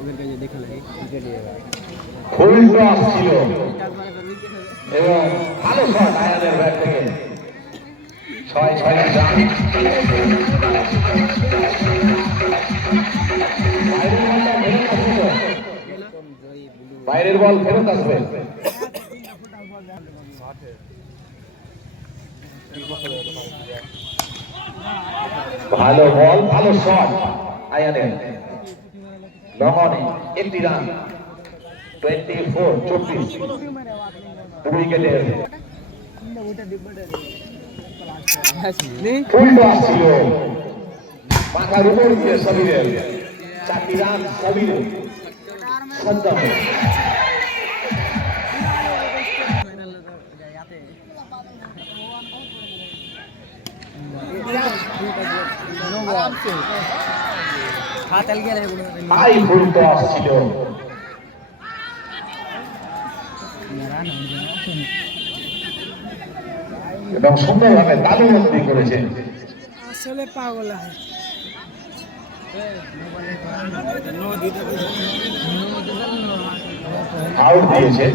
ওদের কাছে দেখে লাগে ফুল টস ছিল এবং ভালো শট আয়ানের ব্যাট থেকে 6 রান। বাইরের বল ফেরত আসবে। ভালো বল, ভালো শট আয়ানের। লঙ্ঘনে 1 রান, 24 উইকেটের ফুল টস ছিল মাথার উপর দিয়ে সবিরের। 4 রান সবিরের সদ্দামে। হাই ফুল টস ছিল এবং সুন্দরভাবে দাবিবন্দি করেছেন। আসলে পাগল আউট দিয়েছে।